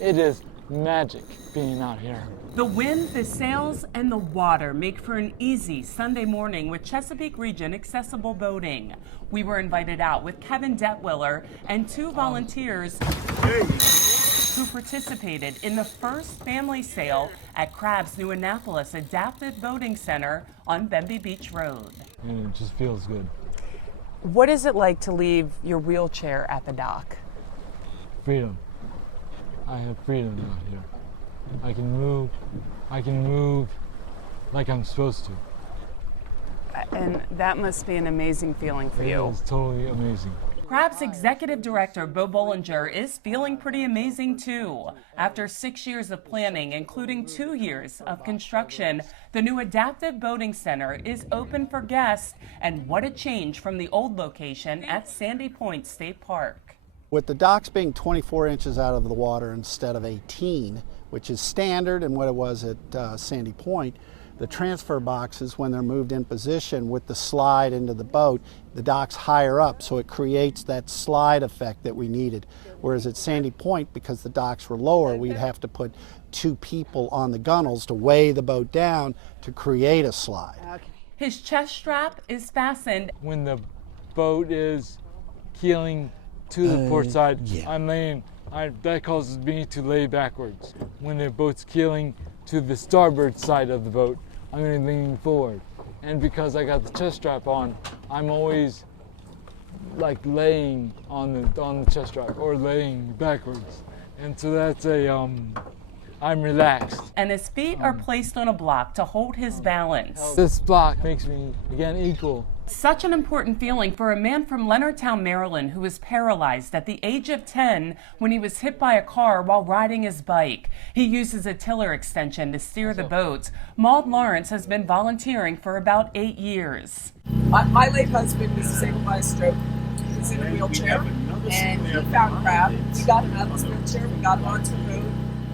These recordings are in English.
It is magic being out here. The wind, the sails, and the water make for an easy Sunday morning with Chesapeake Region Accessible Boating. We were invited out with Kevin Detwiller and 2 volunteers who participated in the first family sail at Crab's New Annapolis Adaptive Boating Center on Bemby Beach Road. And it just feels good. What is it like to leave your wheelchair at the dock? Freedom. I have freedom out here. I can move like I'm supposed to. And that must be an amazing feeling for you. It is totally amazing. Crab's executive director, Bo Bollinger, is feeling pretty amazing too. After 6 years of planning, including 2 years of construction, the new Adaptive Boating Center is open for guests. And what a change from the old location at Sandy Point State Park. With the docks being 24 inches out of the water instead of 18, which is standard and what it was at Sandy Point, the transfer boxes, when they're moved in position with the slide into the boat, the dock's higher up, so it creates that slide effect that we needed. Whereas at Sandy Point, because the docks were lower, we'd have to put 2 people on the gunnels to weigh the boat down to create a slide. Okay. His chest strap is fastened. When the boat is keeling to the port side, yeah. I'm laying, that causes me to lay backwards. When the boat's keeling to the starboard side of the boat, I'm going to be leaning forward. And because I got the chest strap on, I'm always like laying on the chest strap or laying backwards. And so that's I'm relaxed. And his feet are placed on a block to hold his balance. This block makes me, again, equal. Such an important feeling for a man from Leonardtown, Maryland, who was paralyzed at the age of 10 when he was hit by a car while riding his bike. He uses a tiller extension to steer the boat. Maud Lawrence has been volunteering for about 8 years. My late husband was disabled by a stroke. He was in a wheelchair, and he found Crab. We got him out of his wheelchair, we got him onto the road.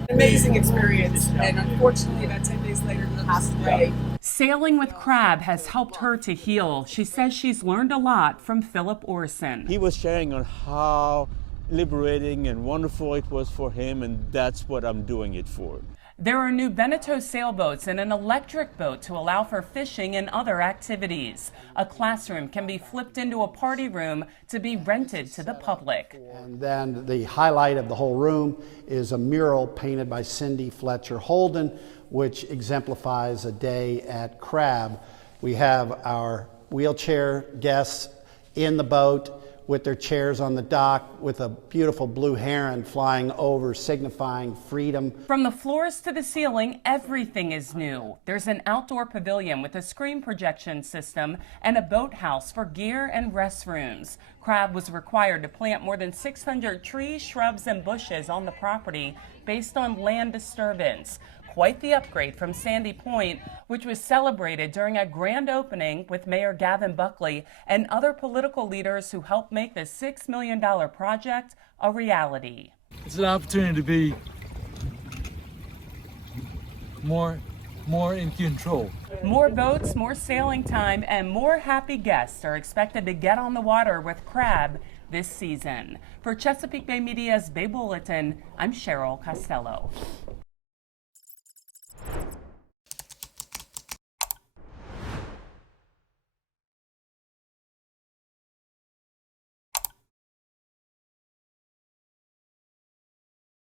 Amazing experience, and unfortunately about 10 days later he passed away. Sailing with Crab has helped her to heal. She says she's learned a lot from Philip Orson. He was sharing on how liberating and wonderful it was for him, and that's what I'm doing it for. There are new Beneteau sailboats and an electric boat to allow for fishing and other activities. A classroom can be flipped into a party room to be rented to the public. And then the highlight of the whole room is a mural painted by Cindy Fletcher Holden, which exemplifies a day at Crab. We have our wheelchair guests in the boat with their chairs on the dock with a beautiful blue heron flying over, signifying freedom. From the floors to the ceiling, everything is new. There's an outdoor pavilion with a screen projection system and a boathouse for gear and restrooms. Crab was required to plant more than 600 trees, shrubs, and bushes on the property based on land disturbance. Quite the upgrade from Sandy Point, which was celebrated during a grand opening with Mayor Gavin Buckley and other political leaders who helped make the $6 million project a reality. It's an opportunity to be more in control. More boats, more sailing time, and more happy guests are expected to get on the water with Crab this season. For Chesapeake Bay Media's Bay Bulletin, I'm Cheryl Costello.